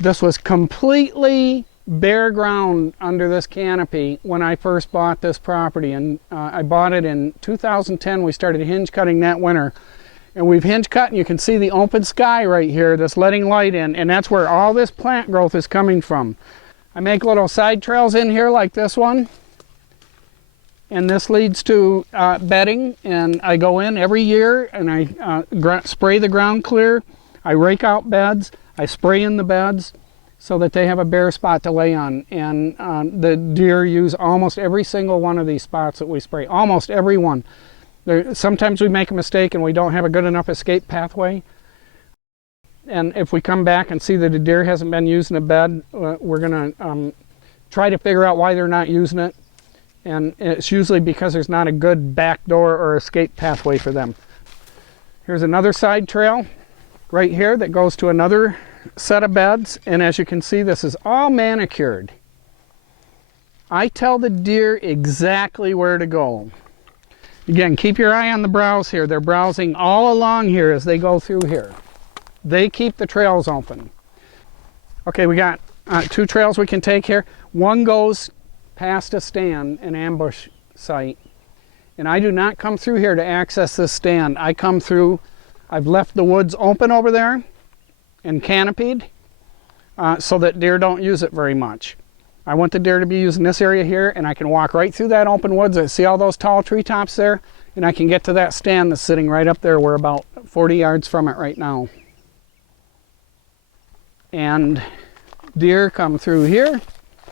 This was completely bare ground under this canopy when I first bought this property, and I bought it in 2010. We started hinge cutting that winter, and we've hinge cut, and you can see the open sky right here that's letting light in, and that's where all this plant growth is coming from. I make little side trails in here like this one, and this leads to bedding, and I go in every year and I spray the ground clear. I rake out beds, I spray in the beds so that they have a bare spot to lay on, and the deer use almost every single one of these spots that we spray, almost every one. Sometimes we make a mistake and we don't have a good enough escape pathway, and if we come back and see that a deer hasn't been using a bed, we're going to try to figure out why they're not using it, and it's usually because there's not a good back door or escape pathway for them. Here's another side trail right here that goes to another set of beds, and as you can see, this is all manicured. I tell the deer exactly where to go. Again, keep your eye on the browse here. They're browsing all along here as they go through here. They keep the trails open. Okay, we got 2 trails we can take here. One goes past a stand, an ambush site, and I do not come through here to access this stand. I come through, I've left the woods open over there and canopied so that deer don't use it very much. I want the deer to be using this area here, and I can walk right through that open woods. I see all those tall treetops there, and I can get to that stand that's sitting right up there. We're about 40 yards from it right now. And deer come through here.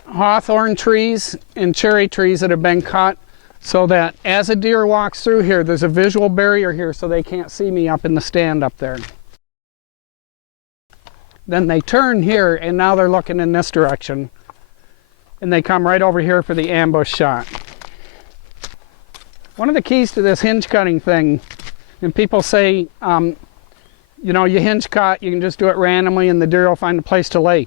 Hawthorn trees and cherry trees that have been cut so that as a deer walks through here, there's a visual barrier here so they can't see me up in the stand up there. Then they turn here, and now they're looking in this direction, and they come right over here for the ambush shot. One of the keys to this hinge cutting thing, and people say, you know, you hinge cut, you can just do it randomly and the deer will find a place to lay.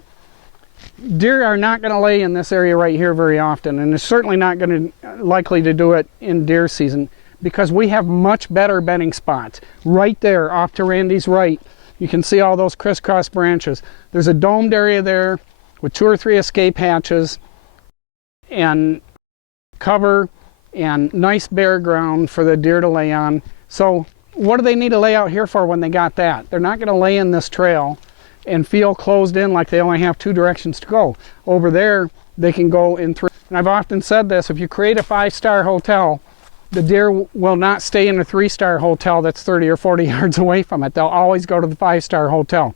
Deer are not going to lay in this area right here very often, and they're certainly not going to likely to do it in deer season, because we have much better bedding spots. Right there off to Randy's right, you can see all those crisscross branches. There's a domed area there with 2 or 3 escape hatches and cover and nice bare ground for the deer to lay on. So what do they need to lay out here for when they got that? They're not going to lay in this trail and feel closed in like they only have 2 directions to go. Over there, they can go in 3. And I've often said this, if you create a 5-star hotel, the deer will not stay in a 3-star hotel that's 30 or 40 yards away from it. They'll always go to the 5-star hotel.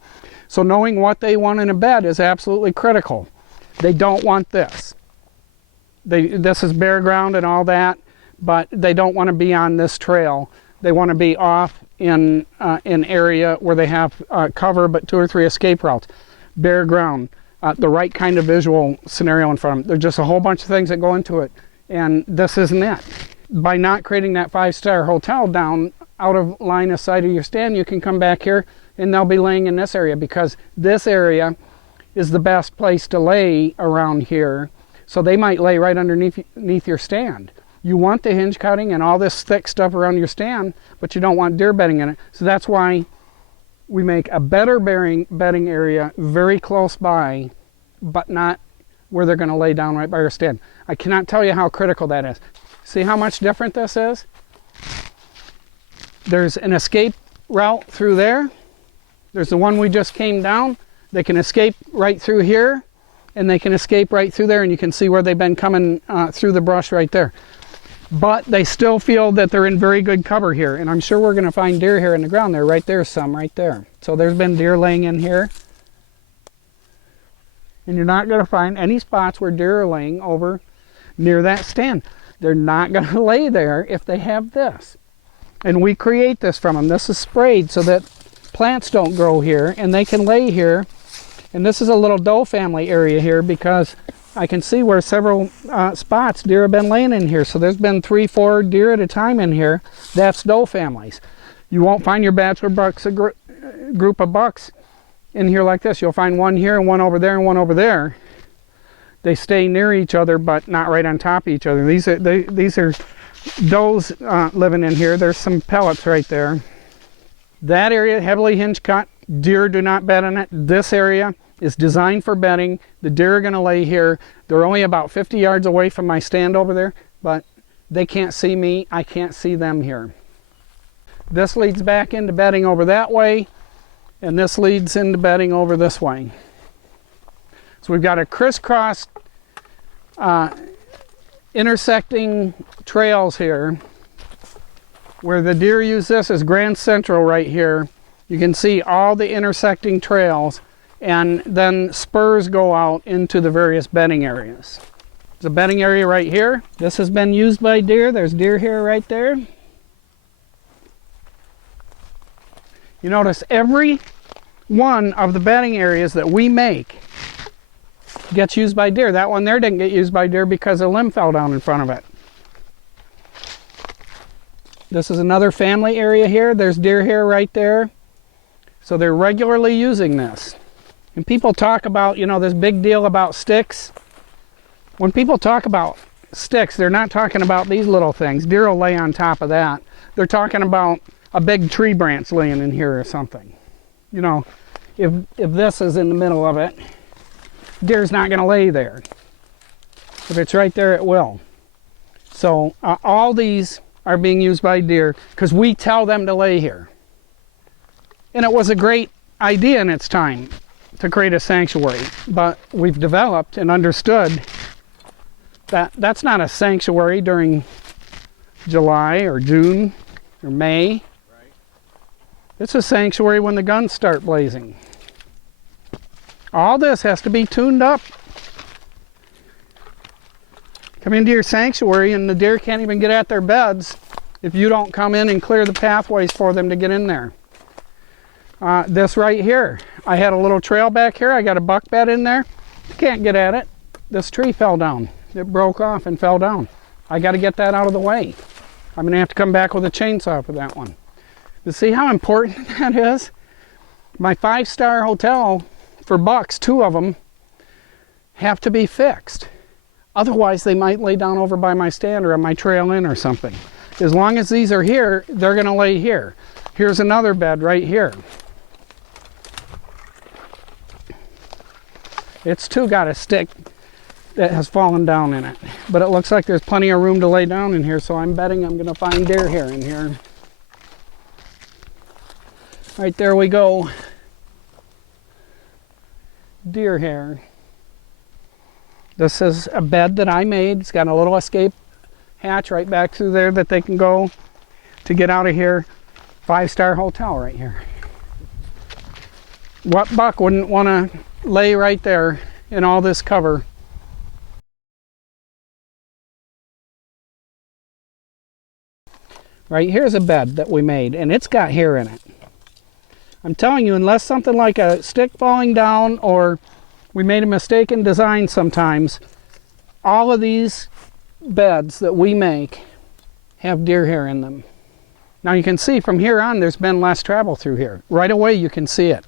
So knowing what they want in a bed is absolutely critical. They don't want this. This is bare ground and all that, but they don't want to be on this trail. They want to be off in an area where they have cover but 2 or 3 escape routes. Bare ground, the right kind of visual scenario in front of them. There's just a whole bunch of things that go into it, and this isn't it. By not creating that 5-star hotel down out of line of sight of your stand, you can come back here and they'll be laying in this area, because this area is the best place to lay around here. So they might lay right underneath your stand. You want the hinge cutting and all this thick stuff around your stand, but you don't want deer bedding in it. So that's why we make a better bedding area very close by, but not where they're going to lay down right by your stand. I cannot tell you how critical that is. See how much different this is? There's an escape route through there. There's the one we just came down. They can escape right through here, and they can escape right through there, and you can see where they've been coming through the brush right there. But they still feel that they're in very good cover here, and I'm sure we're going to find deer here in the ground. There, right there's some right there. So there's been deer laying in here, and you're not going to find any spots where deer are laying over near that stand. They're not going to lay there if they have this. And we create this from them. This is sprayed so that plants don't grow here, and they can lay here. And this is a little doe family area here, because I can see where several spots deer have been laying in here. So there's been 3, 4 deer at a time in here. That's doe families. You won't find your bachelor bucks, a group of bucks in here like this. You'll find one here and one over there and one over there. They stay near each other, but not right on top of each other. These are does living in here. There's some pellets right there. That area, heavily hinge cut. Deer do not bed in it. This area, is designed for bedding. The deer are going to lay here. They're only about 50 yards away from my stand over there, but they can't see me. I can't see them here. This leads back into bedding over that way, and this leads into bedding over this way. So we've got a crisscross intersecting trails here, where the deer use this as Grand Central right here. You can see all the intersecting trails, and then spurs go out into the various bedding areas. There's a bedding area right here. This has been used by deer. There's deer here right there. You notice every one of the bedding areas that we make gets used by deer. That one there didn't get used by deer because a limb fell down in front of it. This is another family area here. There's deer here right there. So they're regularly using this. And people talk about, you know, this big deal about sticks. When people talk about sticks, they're not talking about these little things. Deer will lay on top of that. They're talking about a big tree branch laying in here or something. You know, if this is in the middle of it, deer's not going to lay there. If it's right there, it will. So all these are being used by deer because we tell them to lay here. And it was a great idea in its time to create a sanctuary, but we've developed and understood that that's not a sanctuary during July or June or May. Right. It's a sanctuary when the guns start blazing. All this has to be tuned up. Come into your sanctuary and the deer can't even get at their beds if you don't come in and clear the pathways for them to get in there. This right here, I had a little trail back here. I got a buck bed in there. You can't get at it. This tree fell down. It broke off and fell down. I got to get that out of the way. I'm going to have to come back with a chainsaw for that one. You see how important that is? My 5-star hotel for bucks, 2 of them, have to be fixed. Otherwise, they might lay down over by my stand or on my trail in or something. As long as these are here, they're going to lay here. Here's another bed right here. It's too got a stick that has fallen down in it. But it looks like there's plenty of room to lay down in here, so I'm betting I'm going to find deer hair in here. Right there we go. Deer hair. This is a bed that I made. It's got a little escape hatch right back through there that they can go to get out of here. 5-star hotel right here. What buck wouldn't want to lay right there in all this cover? Right here's a bed that we made, and it's got hair in it. I'm telling you, unless something like a stick falling down or we made a mistake in design sometimes, all of these beds that we make have deer hair in them. Now you can see from here on there's been less travel through here. Right away you can see it.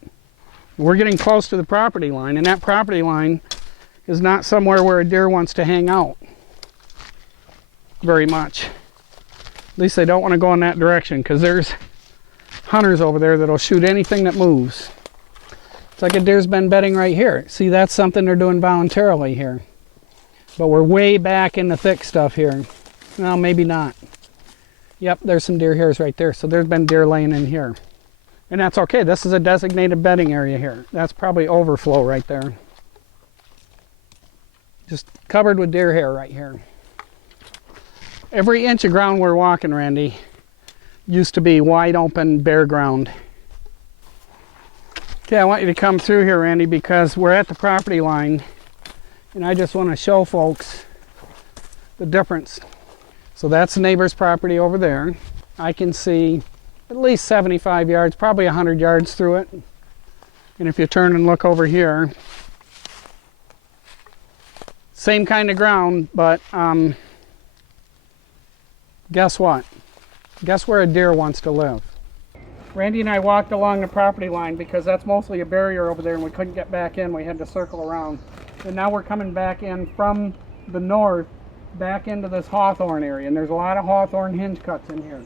We're getting close to the property line, and that property line is not somewhere where a deer wants to hang out very much. At least they don't want to go in that direction because there's hunters over there that'll shoot anything that moves. It's like a deer's been bedding right here. See, that's something they're doing voluntarily here. But we're way back in the thick stuff here. No, maybe not. Yep, there's some deer hairs right there. So there's been deer laying in here. And that's okay. This is a designated bedding area here. That's probably overflow right there. Just covered with deer hair right here. Every inch of ground we're walking, Randy, used to be wide open, bare ground. Okay, I want you to come through here, Randy, because we're at the property line, and I just want to show folks the difference. So that's the neighbor's property over there. I can see at least 75 yards, probably 100 yards through it. And if you turn and look over here, same kind of ground, but guess what? Guess where a deer wants to live? Randy and I walked along the property line because that's mostly a barrier over there and we couldn't get back in. We had to circle around. And now we're coming back in from the north back into this hawthorn area. And there's a lot of hawthorn hinge cuts in here.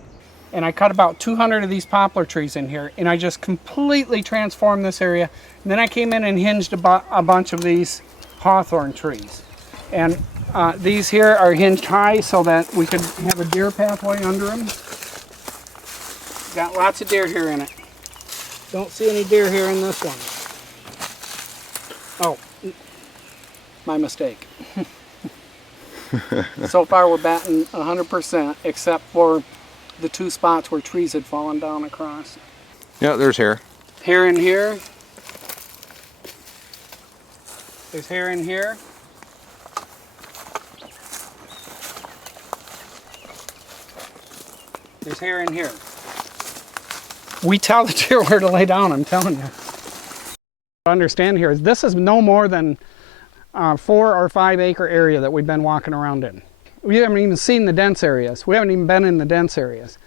and I cut about 200 of these poplar trees in here, and I just completely transformed this area. And then I came in and hinged a bunch of these hawthorn trees. And these here are hinged high so that we could have a deer pathway under them. Got lots of deer here in it. Don't see any deer here in this one. Oh, my mistake. So far we're batting 100%, except for the 2 spots where trees had fallen down across. Yeah, there's hair. Hair in here. There's hair in here. There's hair in here. We tell the deer where to lay down, I'm telling you. Understand here is this is no more than 4 or 5 acre area that we've been walking around in. We haven't even seen the dense areas. We haven't even been in the dense areas.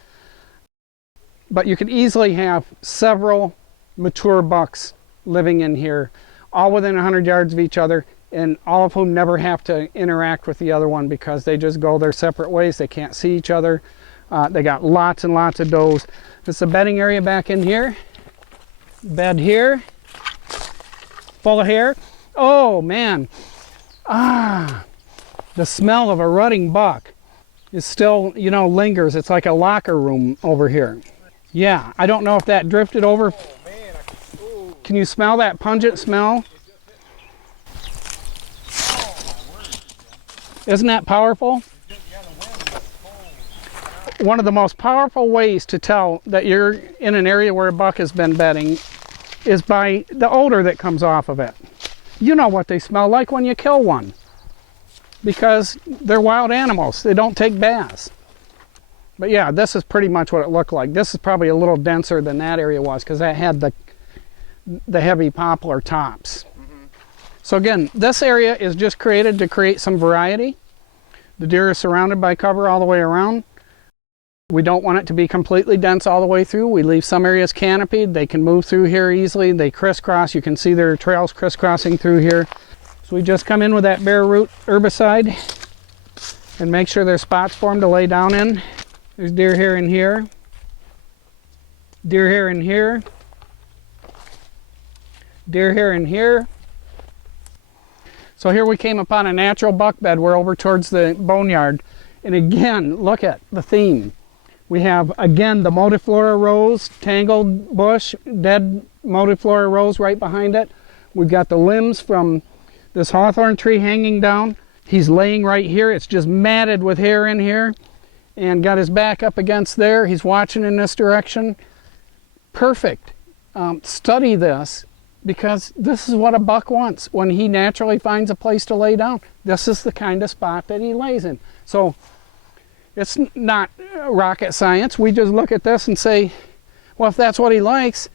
But you could easily have several mature bucks living in here, all within 100 yards of each other, and all of whom never have to interact with the other one because they just go their separate ways. They can't see each other. They got lots and lots of does. This is a bedding area back in here. Bed here. Full of hair. Oh man. The smell of a rutting buck is still, you know, lingers. It's like a locker room over here. Yeah, I don't know if that drifted over. Can you smell that pungent smell? Isn't that powerful? One of the most powerful ways to tell that you're in an area where a buck has been bedding is by the odor that comes off of it. You know what they smell like when you kill one, because they're wild animals. They don't take baths. But yeah, this is pretty much what it looked like. This is probably a little denser than that area was because that had the heavy poplar tops. So again, this area is just created to create some variety. The deer are surrounded by cover all the way around. We don't want it to be completely dense all the way through. We leave some areas canopied. They can move through here easily. They crisscross. You can see their trails crisscrossing through here. So we just come in with that bare root herbicide and make sure there's spots for them to lay down in. There's deer hair in here. Deer hair in here. Deer hair in here. So here we came upon a natural buck bed. We're over towards the boneyard. And again, look at the theme. We have, again, the Modiflora rose, tangled bush, dead Modiflora rose right behind it. We've got the limbs from this hawthorn tree hanging down. He's laying right here. It's just matted with hair in here. And got his back up against there. He's watching in this direction. Perfect. Study this, because this is what a buck wants when he naturally finds a place to lay down. This is the kind of spot that he lays in. So it's not rocket science. We just look at this and say, well, if that's what he likes,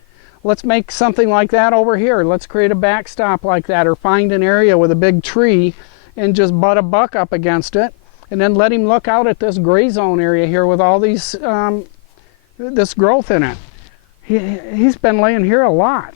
let's make something like that over here. Let's create a backstop like that, or find an area with a big tree and just butt a buck up against it, and then let him look out at this gray zone area here with all these this growth in it. He's been laying here a lot.